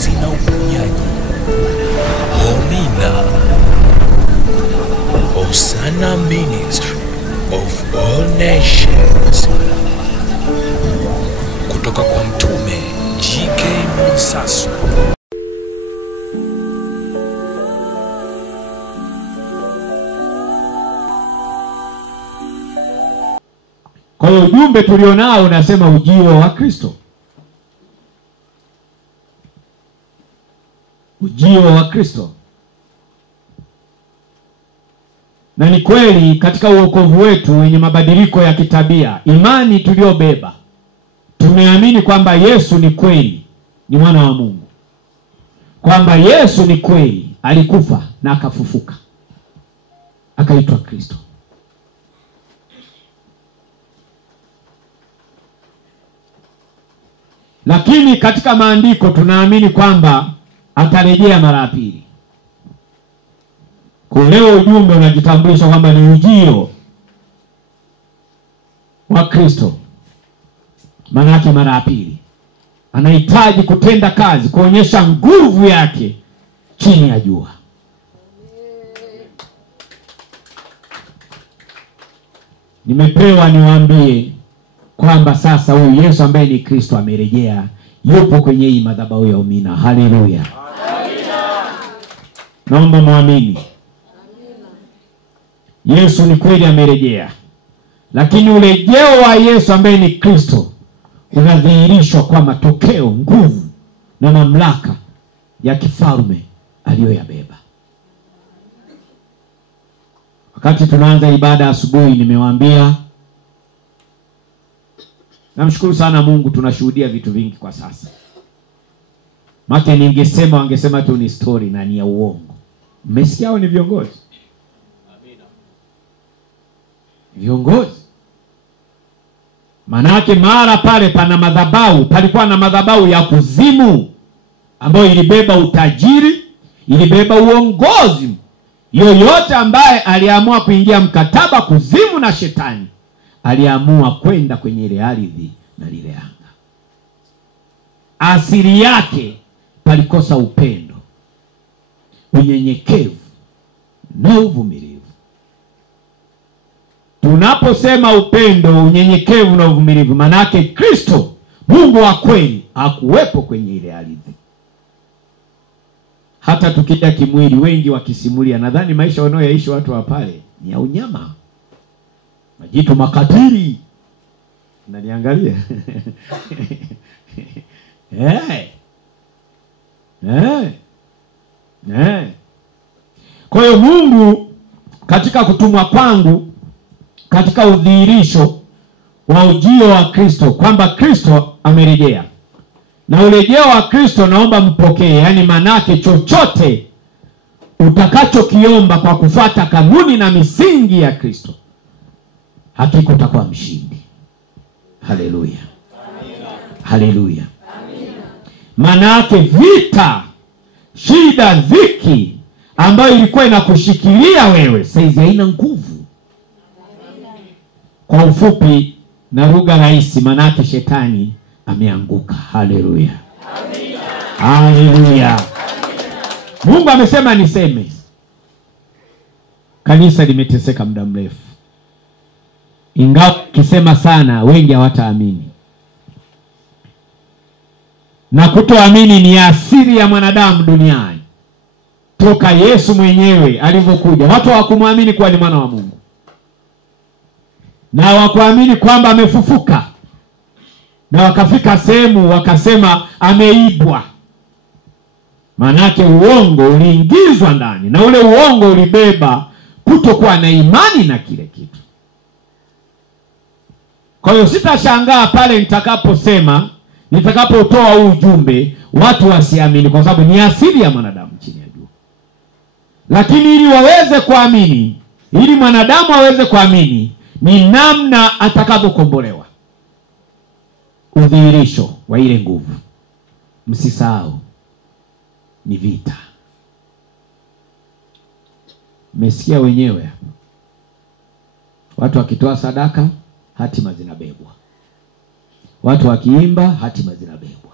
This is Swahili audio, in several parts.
ukombozi na uponyaji. Omina. Hosanna Ministry of All Nations. Kutoka kwa Mtume G.K. Mwisasu. Kwa hiyo ujumbe tulionao unasema ujio wa Kristo. Ujio wa Kristo. Na ni kweli katika uokovu wetu wenye mabadiliko ya kitabia, imani tuliobeba, tumeamini kwamba Yesu ni kweli, ni mwana wa Mungu. Kwamba Yesu ni kweli, alikufa na akafufuka, akaitwa Kristo. Lakini katika maandiko tunaamini kwamba atarejea mara ya pili. Kwa leo ujumbe unajitambulisha kwamba ni ujio wa Kristo. Maana yake mara ya pili. Anahitaji kutenda kazi, kuonyesha nguvu yake chini ya jua. Nimepewa niwaambie kwamba sasa huyu Yesu ambaye ni Kristo amerejea, yupo kwenye hii madhabahu ya Omina. Haleluya. Naomba muamini. Yesu ni kweli amerejea. Lakini urejeo wa Yesu ambaye ni Kristo unadhihirishwa kwa matokeo, nguvu na mamlaka ya kifalme aliyoyabeba. Wakati tunaanza ibada asubuhi nimewaambia, namshukuru sana Mungu, tunashuhudia vitu vingi kwa sasa. Maki ningesema wangesema tu ni story na ni ya uongo. Mmesikia hao ni viongozi? Amina. Viongozi. Manake mara pale pana madhabahu, palikuwa na madhabahu ya kuzimu ambayo ilibeba utajiri, ilibeba uongozi. Yoyote ambaye aliamua kuingia mkataba kuzimu na shetani, aliamua kwenda kwenye ile ardhi na lile anga. Asili yake palikosa upendo, unyenyekevu na uvumilivu. Tunaposema upendo, unyenyekevu na uvumilivu, manake Kristo, Mungu wa kweli, hakuwepo kwenye ile ardhi. Hata tukija kimwili, wengi wakisimulia, nadhani maisha wanayoishi watu wa pale ni ya unyama. Majitu makatiri. Unaniangalia? Kwa hiyo Mungu katika kutumwa kwangu, katika udhihirisho wa ujio wa Kristo, kwamba Kristo amerejea. Na urejeo wa Kristo naomba mpokee, yani manake chochote utakachokiomba kwa kufuata kanuni na misingi ya Kristo, hakika utakuwa mshindi. Haleluya. Haleluya. Manake vita, shida, dhiki ambayo ilikuwa inakushikilia wewe, saizi haina nguvu. Kwa ufupi na lugha rahisi, manake shetani ameanguka. Haleluya. Haleluya. Mungu amesema niseme. Kanisa limeteseka muda mrefu. Ingawa kisema sana wengi hawataamini. Na kutoamini ni asili ya mwanadamu duniani. Toka Yesu mwenyewe alivyokuja, watu hawakumwamini kuwa ni mwana wa Mungu. Na hawakuamini kwamba amefufuka. Na wakafika sehemu wakasema ameibwa. Manake uongo uliingizwa ndani, na ule uongo ulibeba kutokuwa na imani na kile kitu. Kwa hiyo sitashangaa pale nitakaposema, nitakapotoa huu ujumbe, watu wasiamini, kwa sababu ni asili ya mwanadamu chini ya jua. Lakini ili waweze kuamini, ili mwanadamu aweze kuamini, ni namna atakavyokombolewa. Udhihirisho wa ile nguvu, msisahau, ni vita. Mmesikia wenyewe, watu wakitoa sadaka, hatima zinabebwa. Watu wakiimba, hatima zinabebwa.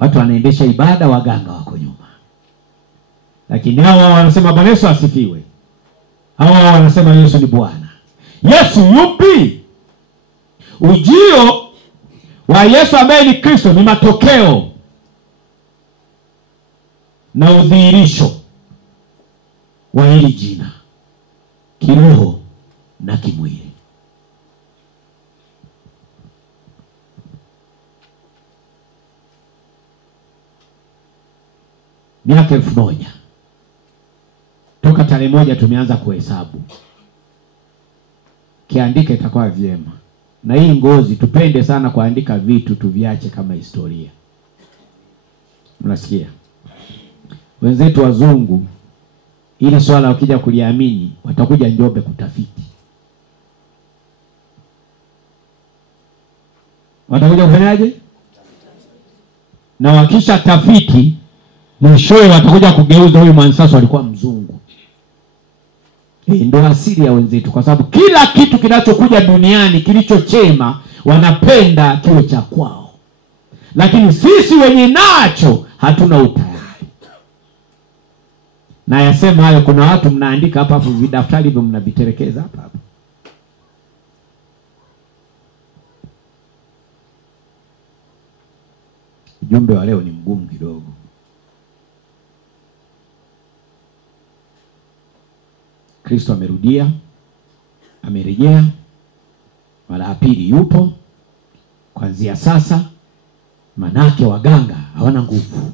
Watu wanaendesha ibada, waganga wako nyuma. Lakini hawa wanasema Bwana Yesu asifiwe. Hawa wanasema Yesu ni Bwana. Yesu yupi? Ujio wa Yesu ambaye ni Kristo ni matokeo na udhihirisho wa hili jina, kiroho na kimwili. Miaka 1000 toka tarehe 1 tumeanza kuhesabu. Kiandike itakuwa vyema. Na hii ngozi tupende sana kuandika vitu, tuviache kama historia. Mnasikia? Wenzetu wazungu ili swala wakija kuliamini watakuja Njombe kutafiti. Watakuja kufanyaje? Na wakisha tafiti mwishowe watakuja kugeuza huyu Mwansaso alikuwa mzungu. Ndio asili ya wenzetu, kwa sababu kila kitu kinachokuja duniani kilichochema wanapenda kiwe cha kwao. Lakini sisi wenye nacho hatuna utayari. Na yasema hayo, kuna watu mnaandika hapa hapo vidaftari hivyo mnaviterekeza hapa hapa. Ujumbe wa leo ni mgumu kidogo. Kristo amerudia, amerejea, mara ya pili yupo. Kuanzia sasa manake waganga hawana nguvu,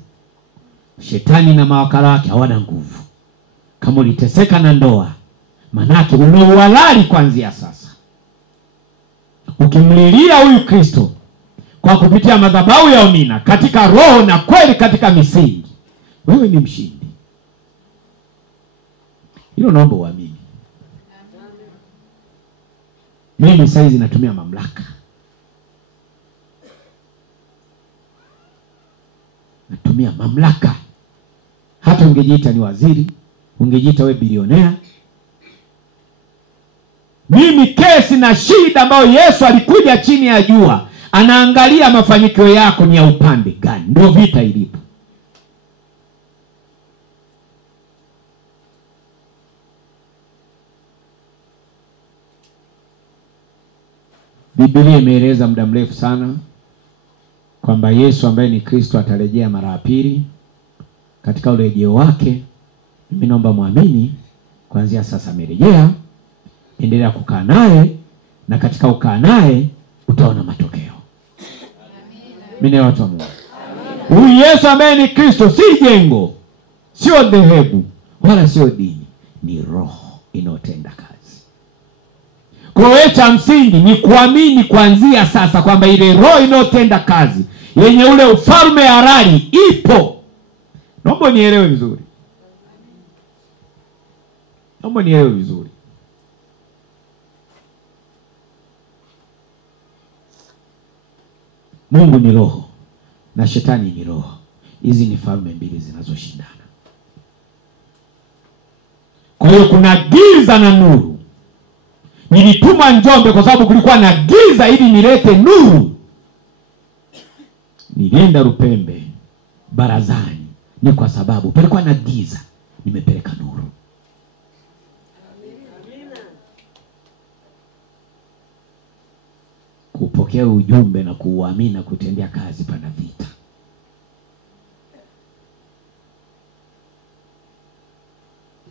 shetani na mawakala wake hawana nguvu. Kama uliteseka na ndoa, manake una uhalali kuanzia sasa. Ukimlilia huyu Kristo kwa kupitia madhabahu ya Amina, katika roho na kweli, katika misingi, wewe ni mshindi. Hilo naomba uamini. Mimi saizi natumia mamlaka. Natumia mamlaka. Hata ungejiita ni waziri, ungejiita we bilionea, mimi kesi na shida ambayo Yesu alikuja chini ya jua, anaangalia mafanikio yako ni ya upande gani. Ndio vita ilipo. Biblia imeeleza muda mrefu sana kwamba Yesu ambaye ni Kristo atarejea mara ya pili. Katika urejeo wake, mimi naomba muamini kuanzia sasa amerejea. Endelea kukaa naye, na katika ukaa naye utaona matokeo. Mimi watu wa Mungu. Huyu Yesu ambaye ni Kristo si jengo, sio dhehebu, wala sio dini, ni roho inayotenda kazi. Kwa hiyo cha msingi ni kuamini kuanzia sasa kwamba ile roho inayotenda kazi yenye ule ufalme halali ipo. Naomba nielewe vizuri. Naomba nielewe vizuri. Mungu ni roho na shetani ni roho. Hizi ni falme mbili zinazoshindana. Kwa hiyo kuna giza na nuru. Nilituma Njombe kwa sababu kulikuwa na giza ili nilete nuru. Nilienda Lupembe barazani ni kwa sababu palikuwa na giza, nimepeleka nuru. Kupokea ujumbe na kuuamini na kutendea kazi pana vita.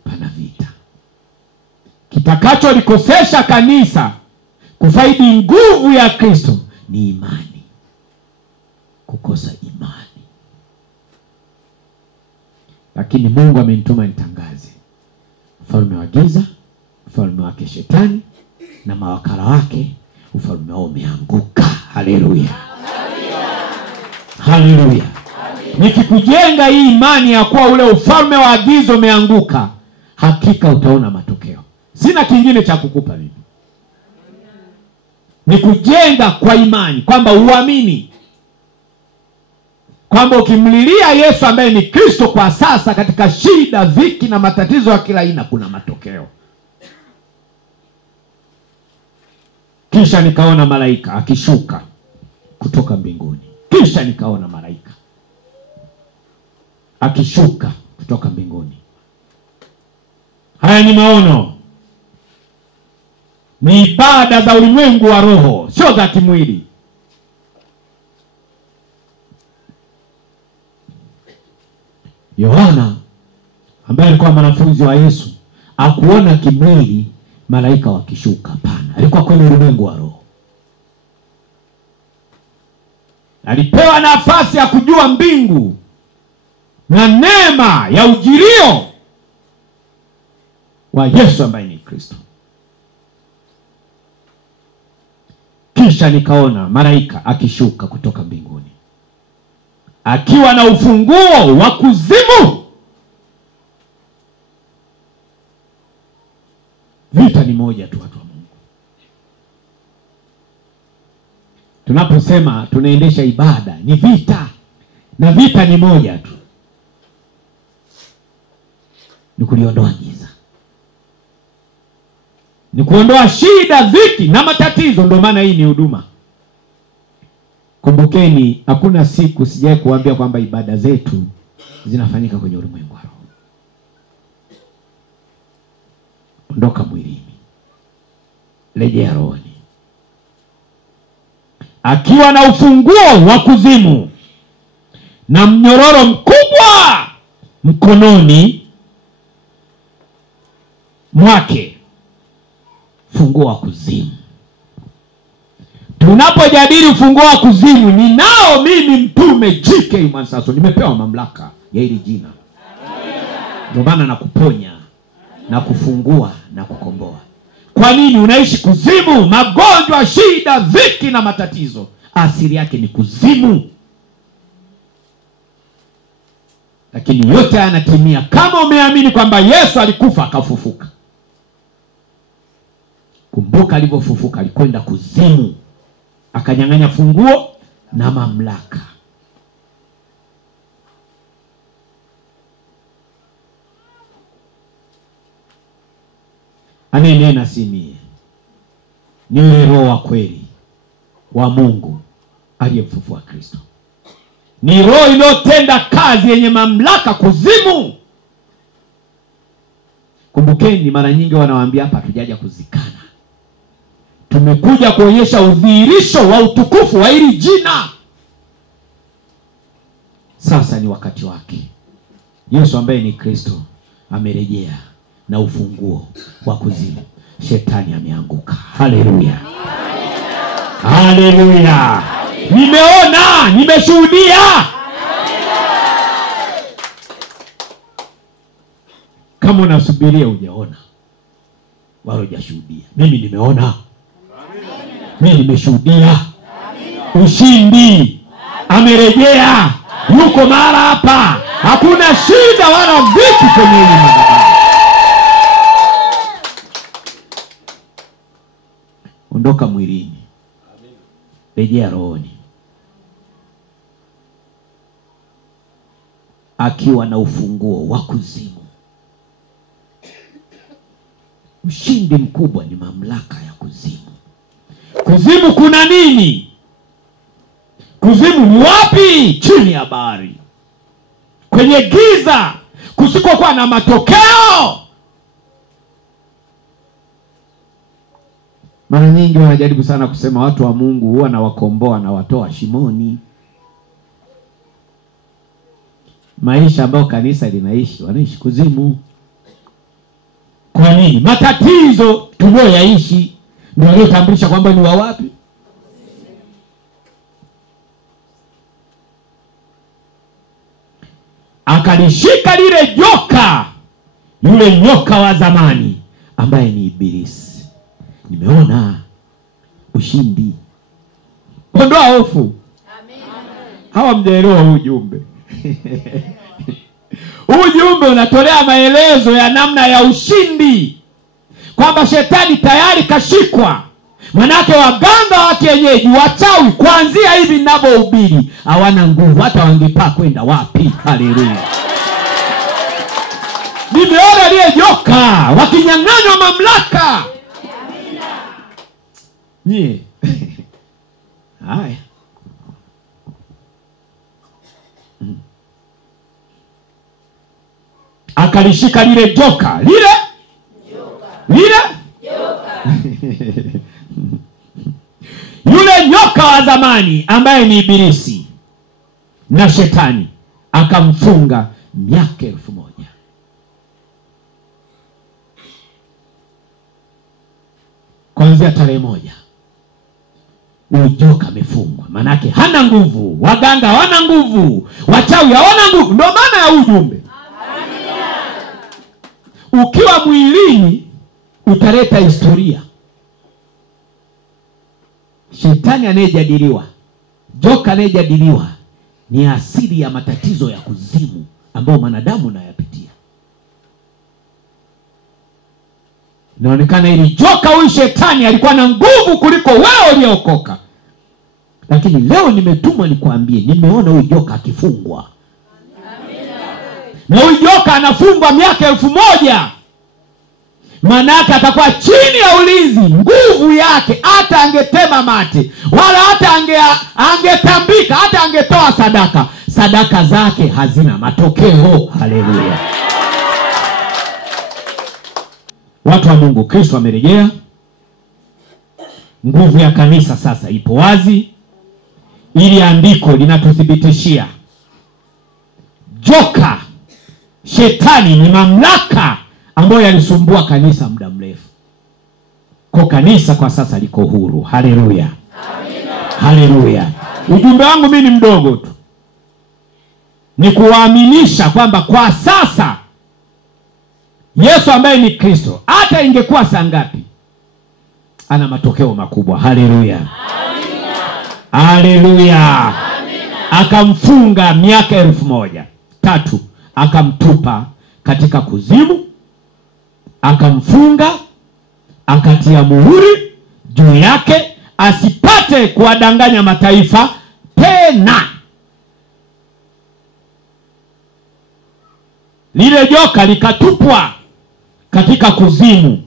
Pana vita. Kitakacho likosesha kanisa kufaidi nguvu ya Kristo ni imani. Kukosa imani. Lakini Mungu amenituma nitangaze ufalme wa giza, ufalme wake shetani na mawakala wake, ufalme wao umeanguka. Haleluya. Haleluya. Nikikujenga hii imani ya kuwa ule ufalme wa giza umeanguka, hakika utaona matokeo. Sina kingine cha kukupa mimi. Nikujenga kwa imani kwamba uamini kwamba ukimlilia Yesu ambaye ni Kristo kwa sasa katika shida, dhiki na matatizo ya kila aina kuna matokeo. Kisha nikaona malaika akishuka kutoka mbinguni. Kisha nikaona malaika akishuka kutoka mbinguni. Haya ni maono, ni ibada za ulimwengu wa roho, sio za kimwili. Yohana ambaye alikuwa mwanafunzi wa Yesu akuona kimwili malaika wakishuka. Hapana, alikuwa kwenye ulimwengu wa roho. Alipewa nafasi ya kujua mbingu na neema ya ujilio wa Yesu ambaye ni Kristo. Kisha nikaona malaika akishuka kutoka mbinguni akiwa na ufunguo wa kuzimu. Vita ni moja tu, watu wa Mungu. Tunaposema tunaendesha ibada ni vita, na vita ni moja tu, ni kuliondoa giza, ni kuondoa shida, dhiki na matatizo. Ndio maana hii ni huduma. Kumbukeni, hakuna siku sijaye kuambia kwamba ibada zetu zinafanyika kwenye ulimwengu wa roho. Ondoka mwilini, rejea rohoni. Akiwa na ufunguo wa kuzimu na mnyororo mkubwa mkononi mwake. Funguo wa kuzimu. Tunapojadili ufunguo wa kuzimu, ninao mimi mtume G.K. Mwansaso, nimepewa mamlaka ya hili jina. Ndio maana nakuponya na kufungua na kukomboa. Kwa nini unaishi kuzimu? Magonjwa, shida, dhiki na matatizo, asili yake ni kuzimu. Lakini yote yanatimia kama umeamini kwamba Yesu alikufa akafufuka. Kumbuka alivyofufuka, alikwenda kuzimu, akanyang'anya funguo na mamlaka. Anenena si mie, ni yule Roho wa kweli wa Mungu aliyemfufua Kristo. Ni roho inayotenda kazi yenye mamlaka kuzimu. Kumbukeni, mara nyingi wanawaambia hapa hatujaja kuzikana. Tumekuja kuonyesha udhihirisho wa utukufu wa hili jina. Sasa ni wakati wake. Yesu ambaye ni Kristo amerejea na ufunguo wa kuzimu. Shetani ameanguka. Haleluya. Haleluya. Nimeona, nimeshuhudia. Kama unasubiria hujaona, wala hujashuhudia. Mimi nimeona. Mimi nimeshuhudia. Ushindi. Amerejea. Yuko mara hapa. Hakuna shida wala vitu kwenye hili madhabahu. Ondoka mwilini, rejea rohoni. Akiwa na ufunguo wa kuzimu. Ushindi mkubwa ni mamlaka ya kuzimu. Kuzimu kuna nini? Kuzimu ni wapi? Chini ya bahari, kwenye giza kusikokuwa na matokeo. Mara nyingi wanajaribu sana kusema watu wa Mungu huwa na wakomboa na watoa shimoni. Maisha ambayo kanisa linaishi, wanaishi kuzimu. Kwa nini? Matatizo tunayoyaishi ndio yaliyotambulisha kwamba ni wa wapi? Akalishika lile joka, yule nyoka wa zamani ambaye ni Ibilisi. Nimeona ushindi. Ondoa hofu. Amen. Hawa mjaelewa huu ujumbe. Ujumbe unatolea maelezo ya namna ya ushindi, kwamba shetani tayari kashikwa. Manake waganga wa kienyeji, wachawi, kuanzia hivi ninavyohubiri hawana nguvu. Hata wangepaa kwenda wapi? Haleluya. Nimeona lile joka wakinyang'anywa mamlaka. Nye. Haya. akalishika lile joka, lile yule nyoka wa zamani ambaye ni Ibilisi na Shetani, akamfunga miaka 1000. Kuanzia tarehe 1 ujoka amefungwa. Manake hana nguvu, waganga hawana nguvu, wachawi hawana nguvu. Ndio maana ya ujumbe. Ukiwa mwilini utaleta historia. Shetani anayejadiliwa, joka anayejadiliwa ni asili ya matatizo ya kuzimu ambayo wanadamu nayapitia. Inaonekana ili joka huyu Shetani alikuwa na nguvu kuliko wewe uliokoka. Lakini leo nimetumwa nikwambie, nimeona huyu joka akifungwa. Na huyu joka anafungwa miaka 1000. Manake atakuwa chini ya ulinzi. Nguvu yake hata angetema mate, wala hata angetambika, hata angetoa sadaka zake hazina matokeo. Haleluya. Watu wa Mungu, Kristo amerejea. Nguvu ya kanisa sasa ipo wazi. Ili andiko linatuthibitishia joka Shetani ni mamlaka ambayo yalisumbua kanisa muda mrefu. Kwa kanisa kwa sasa liko huru. Haleluya. Haleluya. Ujumbe wangu mimi ni mdogo tu, ni kuwaaminisha kwamba kwa sasa Yesu ambaye ni Kristo, hata ingekuwa saa ngapi, ana matokeo makubwa. Haleluya. Haleluya. Akamfunga miaka 1000. 3, akamtupa katika kuzimu, akamfunga, akatia muhuri juu yake asipate kuwadanganya mataifa tena. Lile joka likatupwa katika kuzimu,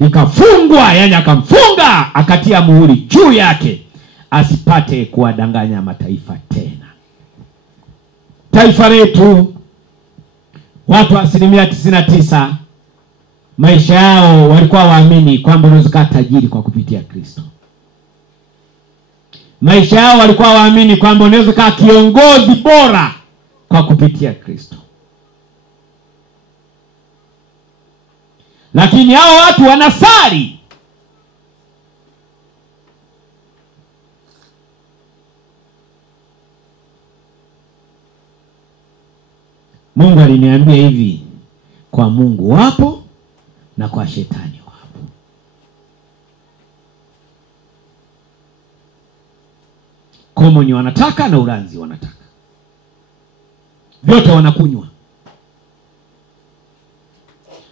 likafungwa, yani akamfunga, akatia muhuri juu yake asipate kuwadanganya mataifa tena. Taifa letu, watu 99% maisha yao walikuwa waamini kwamba unaweza kuwa tajiri kwa kupitia Kristo. Maisha yao walikuwa waamini kwamba unaweza kuwa kiongozi bora kwa kupitia Kristo. Lakini hao watu wanasali. Mungu aliniambia hivi, kwa Mungu wapo na kwa Shetani wapo. Komoni wanataka na uranzi wanataka, vyote wanakunywa.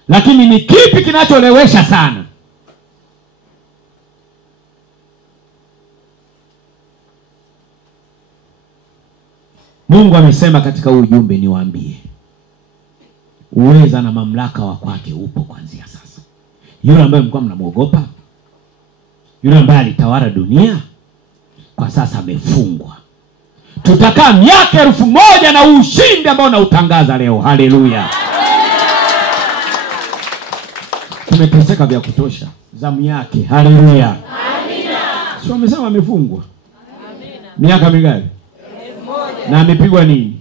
Lakini ni kipi kinacholewesha sana? Mungu amesema katika ujumbe niwaambie, uweza na mamlaka wa kwake upo kuanzia sasa. Yule ambaye mlikuwa mnamuogopa, yule ambaye alitawala dunia, kwa sasa amefungwa. Tutakaa miaka 1000 na ushindi ambao nautangaza leo. Haleluya. Tumeteseka vya kutosha, zamu yake. Haleluya. Amina. Sio amesema amefungwa. Amina. Miaka mingapi? 1000. Na amepigwa nini?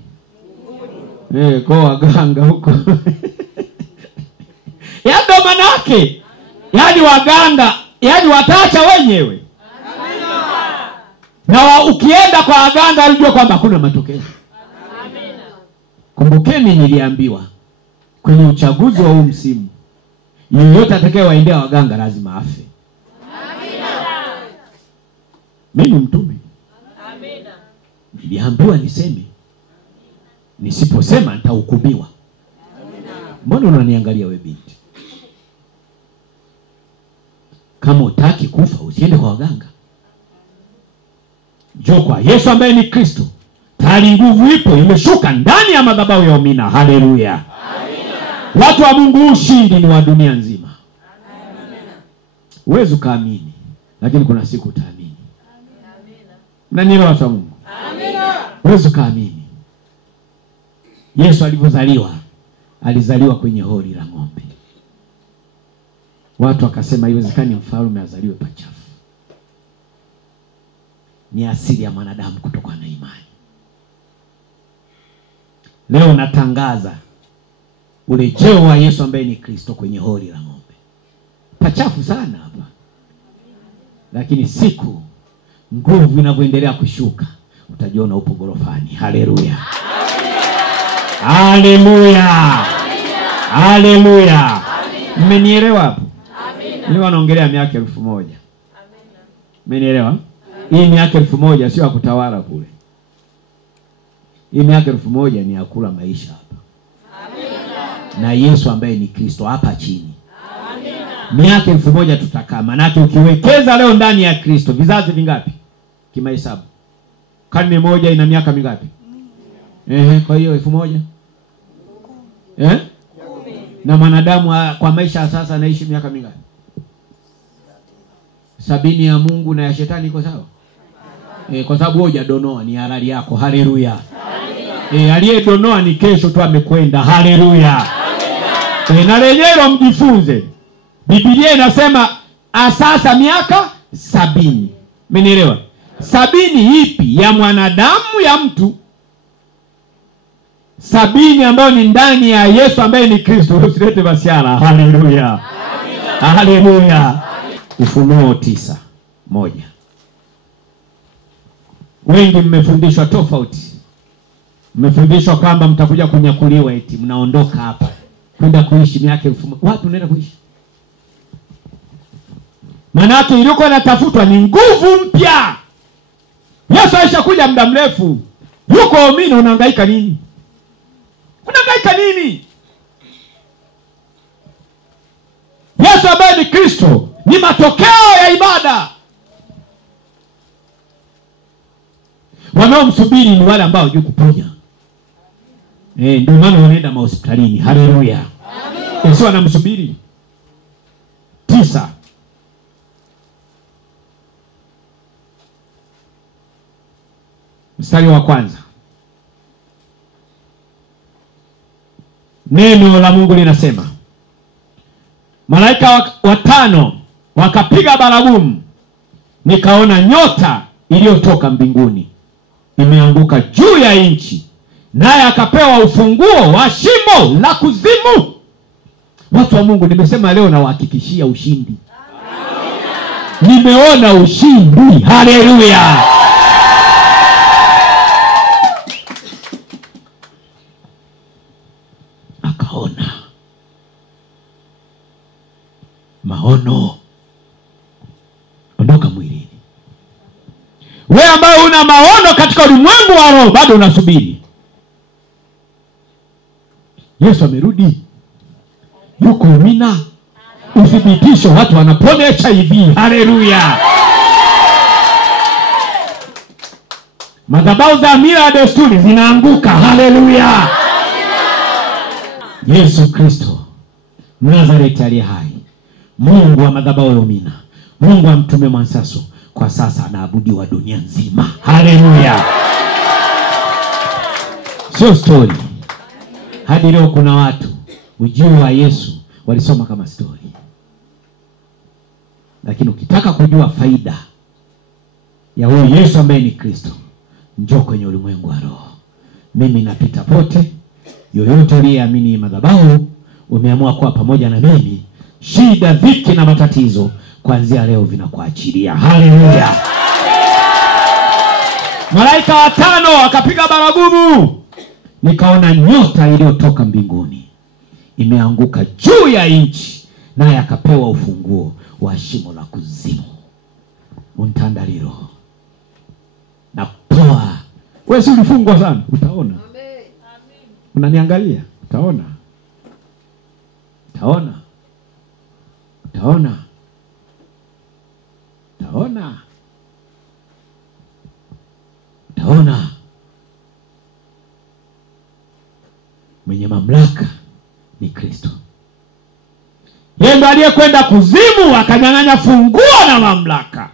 Kwa waganga huko. Ndo manake. Yaani waganga, yaani wataacha wenyewe. Amina. Na ukienda kwa waganga unajua kwamba hakuna matokeo. Amina. Kumbukeni niliambiwa kwenye uchaguzi wa huu msimu, yeyote atakayewaendea waganga lazima afe. Amina. Mimi mtume. Amina. Niliambiwa niseme. Nisiposema nitahukumiwa. Amina. Mbona unaniangalia wewe binti? Kama utaki kufa usiende kwa waganga. Njoo kwa Yesu ambaye ni Kristo. Tayari nguvu ipo, imeshuka ndani ya madhabahu ya Amina. Haleluya. Amina. Watu wa Mungu, ushindi ni wa dunia nzima. Amina. Uwezo kaamini, lakini kuna siku utaamini. Amina. Na nilo watu wa Mungu. Amina. Uwezo kaamini. Yesu alipozaliwa alizaliwa kwenye hori la ng'ombe. Watu wakasema haiwezekani mfalme azaliwe pachafu. Ni asili ya mwanadamu kutokana na imani. Leo natangaza urejeo wa Yesu ambaye ni Kristo kwenye hori la ng'ombe. Pachafu sana hapa. Lakini siku nguvu inavyoendelea kushuka, utajiona upo gorofani. Haleluya. Haleluya. Haleluya. Mmenielewa hapo? Amina. Naongelea miaka 1000. Amina. Mmenielewa? Hii miaka 1000 sio ya kutawala kule. Hii miaka 1000 ni ya kula maisha hapa. Amina. Na Yesu ambaye ni Kristo hapa chini. Amina. Miaka 1000 tutakaa. Maana ukiwekeza leo ndani ya Kristo, vizazi vingapi? Kimahesabu. Karne moja ina miaka mingapi? Kwa hiyo 1000. Na mwanadamu kwa maisha sasa anaishi miaka mingapi? 70 ya Mungu na ya shetani iko sawa? Kwa sababu wewe hujadonoa, ni halali yako. Haleluya. Aliyedonoa ni kesho tu amekwenda. Haleluya. Na lenyewe mjifunze. Biblia inasema sasa miaka 70. Mmenielewa? 70 ipi? Ya mwanadamu, ya mtu. 70 ambayo ni ndani ya Yesu ambaye ni Kristo. Usilete basiara. Haleluya. Haleluya. Ufunuo 9:1. Wengi mmefundishwa tofauti. Mmefundishwa kwamba mtakuja kunyakuliwa, eti mnaondoka hapa kwenda kuishi miaka 1000. Wapi unaenda kuishi? Maana yake ilikuwa inatafutwa ni nguvu mpya. Yesu alishakuja muda mrefu. Yuko mimi, unahangaika nini? Unahangaika nini? Yesu ambaye ni Kristo ni matokeo ya ibada. Wanaomsubiri ni wale ambao hawajui kuponya. Ndio maana wanaenda hospitalini. Haleluya. Yesu anamsubiri. 9. Mstari wa kwanza. Neno la Mungu linasema, malaika watano wakapiga baragumu, nikaona nyota iliyotoka mbinguni imeanguka juu ya nchi, naye akapewa ufunguo wa shimo la kuzimu. Watu wa Mungu, nimesema leo nawahakikishia ushindi. Amina. Nimeona ushindi. Haleluya. Akaona maono. Ondoka mwilini. Wewe ambaye una maono katika ulimwengu wa roho, bado unasubiri. Yesu amerudi. Yuko Amina. Uthibitisho, watu wanapona HIV. Haleluya. Madhabahu za mila ya desturi zinaanguka. Haleluya. Yesu Kristo Mnazareti aliye hai, Mungu wa madhabahu ya Amina, Mungu wa Mtume Mwansaso, kwa sasa anaabudiwa dunia nzima. Haleluya. Sio story. Hadi leo kuna watu ujio wa Yesu walisoma kama story. Lakini ukitaka kujua faida ya huyu Yesu ambaye ni Kristo, njoo kwenye ulimwengu wa roho. Mimi napita pote. Yoyote aliyeamini madhabahu, umeamua kuwa pamoja na mimi, shida, dhiki na matatizo kuanzia leo vinakuachilia. Haleluya. Malaika watano wakapiga baragumu, nikaona nyota iliyotoka mbinguni imeanguka juu ya nchi, naye akapewa ufunguo wa shimo la kuzimu. Untandaliro na toa. Wewe si ulifungwa sana, utaona. Unaniangalia, utaona. Utaona. Utaona. Utaona. Utaona. Mwenye mamlaka ni Kristo. Yeye ndiye aliyekwenda kuzimu akanyang'anya funguo na mamlaka.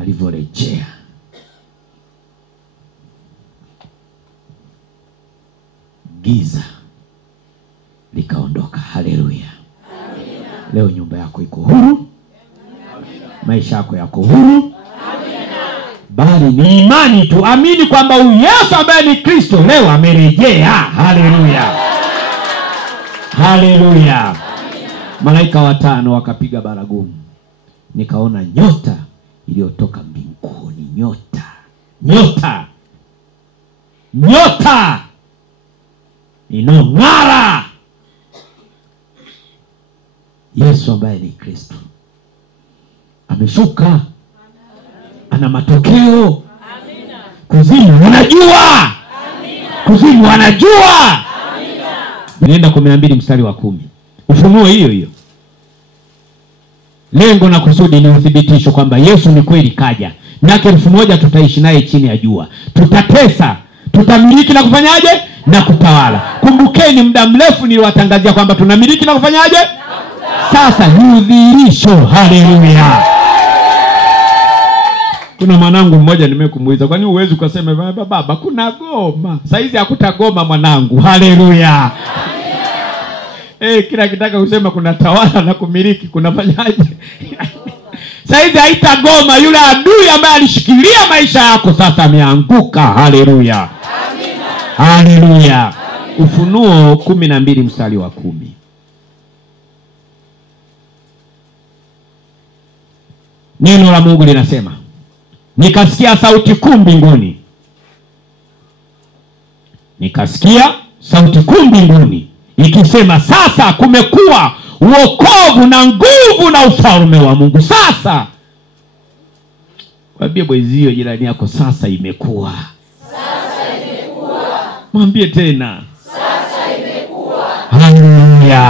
Alivyorejea giza likaondoka. Haleluya. Leo nyumba yako iko huru. Maisha yako yako huru. Bali ni imani tu. Amini kwamba huyu Yesu ambaye ni Kristo leo amerejea. Haleluya. Haleluya. Malaika watano wakapiga baragumu. Nikaona nyota iliyotoka mbinguni. Nyota inong'ara. Yesu ambaye ni Kristo ameshuka. Ana matokeo. Kuzimu wanajua. Kuzimu wanajua. Nenda 12 mstari wa 10. Ufunuo hiyo. Lengo na kusudi ni uthibitisho kwamba Yesu ni kweli kaja. Miaka 1000 tutaishi naye chini ya jua. Tutatesa, tutamiliki na kufanyaje? Na kutawala. Kumbukeni muda mrefu niliwatangazia kwamba tunamiliki na kufanyaje? Sasa ni udhihirisho. Haleluya. Kuna mwanangu mmoja nimekumuuliza, kwani uwezi ukasema baba kuna goma? Saizi hakutagoma mwanangu. Haleluya. Kila kitaka kusema kuna tawala na kumiliki kunafanyaje? Saizi haitagoma. Yule adui ambaye alishikilia maisha yako sasa ameanguka. Haleluya. Haleluya. Ufunuo 12 mstari wa 10. Neno la Mungu linasema, nikasikia sauti kuu mbinguni. Nikasikia sauti kuu mbinguni ikisema, sasa kumekuwa uokovu na nguvu na ufalme wa Mungu. Sasa mwambie mwenzio jirani yako, sasa imekuwa. Mwambie tena, sasa imekuwa. Haleluya.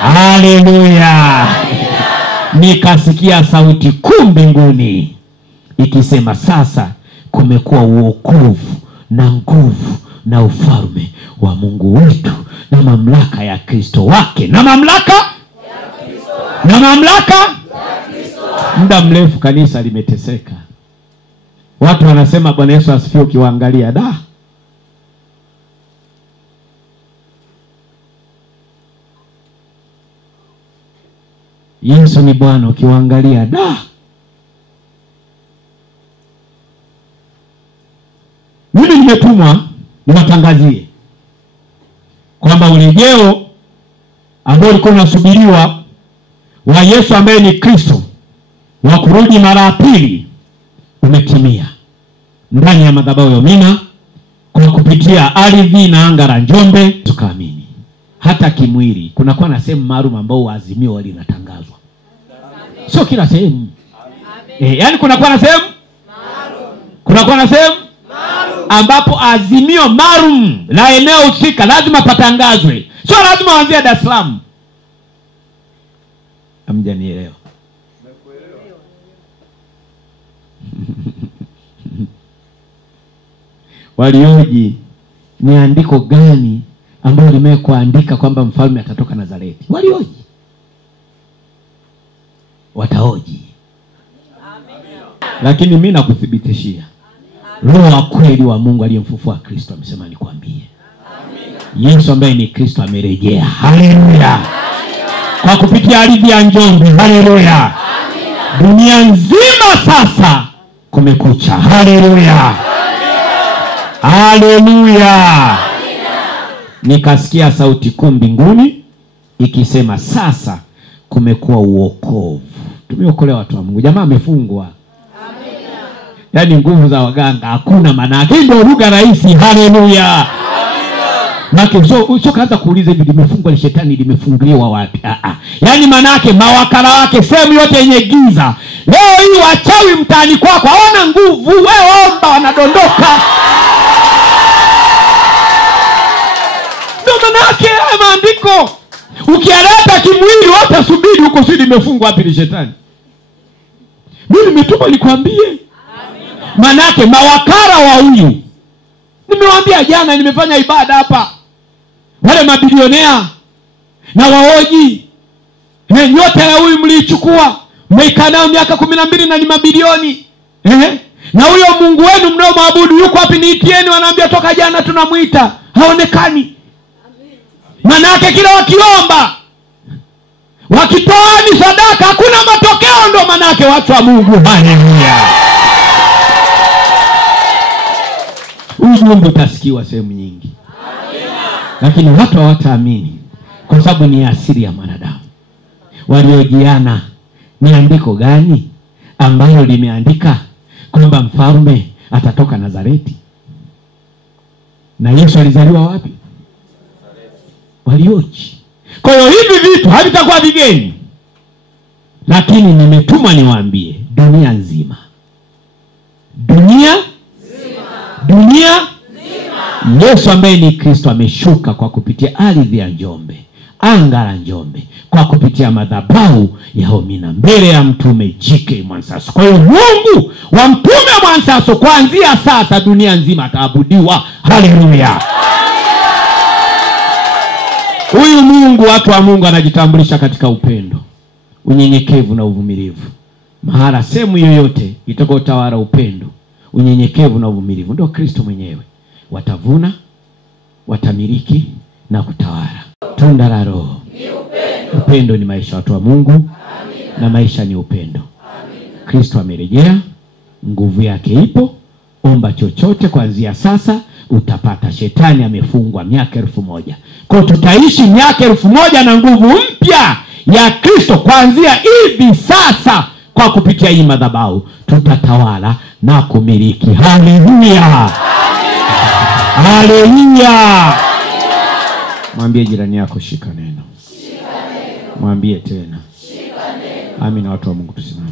Haleluya. Nikasikia sauti kuu mbinguni ikisema, sasa kumekuwa uokovu na nguvu na ufalme wa Mungu wetu na mamlaka ya Kristo wake. Na mamlaka ya Kristo. Na mamlaka ya Kristo. Muda mrefu kanisa limeteseka. Watu wanasema Bwana Yesu asifiwe, ukiwaangalia Yesu ni Bwana, ukiwaangalia Mimi nimetumwa niwatangazie kwamba urejeo ambao ulikuwa unasubiriwa wa Yesu ambaye ni Kristo wa kurudi mara ya pili umetimia ndani ya madhabahu ya Mina kwa kupitia ardhi na anga la Njombe. Tukaamini hata kimwili kunakuwa na sehemu maalum ambao Azimio walinatangazwa. Sio kila sehemu. Yaani kunakuwa na sehemu maalum. Kunakuwa na sehemu maalum ambapo Azimio maalum la eneo husika lazima patangazwe. Sio lazima waanzie Dar es Salaam. Hamjanielewa. Walioji ni andiko gani ambalo limekuandika kwamba mfalme atatoka Nazareti? Walioji wataoji. Lakini mimi nakuthibitishia Roho wa kweli wa Mungu aliyemfufua Kristo amesema nikwambie, Yesu ambaye ni Kristo amerejea. Haleluya. Kwa kupitia ardhi ya Njombe. Haleluya. Dunia nzima sasa kumekucha. Haleluya. Haleluya. Nikasikia sauti kuu mbinguni ikisema, sasa kumekuwa uokovu. Tumeokolewa watu wa Mungu. Jamaa amefungwa. Yaani nguvu za waganga hakuna maana. Hii ndio lugha rahisi. Haleluya. Maki sio kaanza kuuliza hivi limefungwa ni shetani limefunguliwa wapi? Yaani maana yake mawakala wake sehemu yote yenye giza. Leo hii wachawi mtaani kwako hawana nguvu. Wewe omba wanadondoka. Ndio maana yake maandiko. Ukialeta kimwili wote subiri huko si limefungwa wapi ni shetani. Mimi nimetuma nikwambie. Maana yake mawakala wa huyu. Nimewaambia jana nimefanya ibada hapa. Wale mabilionea na waoji. Nyota ya huyu mliichukua. Mmeikaa nao miaka 12 na ni mabilioni. Na huyo Mungu wenu mnaomwabudu yuko wapi? Niitieni. Wanaambia toka jana tunamuita. haonekani. Manake kila wakiomba, wakitoa ni sadaka, hakuna matokeo. Ndo manake watu wa Mungu. Haleluya. Ujumbe utasikiwa sehemu nyingi, lakini watu hawataamini kwa sababu ni asili ya mwanadamu. Waliojiana, ni andiko gani ambalo limeandika kwamba mfalme atatoka Nazareti? Na Yesu alizaliwa wapi? Walioji. Kwa hiyo hivi vitu havitakuwa vigeni, lakini nimetumwa niwaambie dunia nzima. Dunia Yesu ambaye ni Kristo ameshuka kwa kupitia ardhi ya Njombe, anga la Njombe, kwa kupitia madhabahu ya Homina, mbele ya mtume G.K. Mwansaso. Kwa hiyo Mungu wa mtume Mwansaso kuanzia sasa dunia nzima ataabudiwa. Haleluya. Huyu Mungu, watu wa Mungu, anajitambulisha katika upendo, unyenyekevu na uvumilivu. Mahala sehemu yoyote itakayotawala upendo, unyenyekevu na uvumilivu, ndio Kristo mwenyewe. Watavuna, watamiliki na kutawala. Tunda la Roho ni upendo. Upendo ni maisha, watu wa Mungu. Amina. Na maisha ni upendo. Amina. Kristo amerejea, nguvu yake ipo. Omba chochote kuanzia sasa utapata. Shetani amefungwa miaka 1000. Kwa tutaishi miaka 1000 na nguvu mpya ya Kristo kuanzia hivi sasa. Kwa kupitia hii madhabahu tutatawala na kumiliki. Haleluya. Haleluya. Mwambie jirani yako, shika neno. Mwambie tena. Amina. Watu wa Mungu tusimame.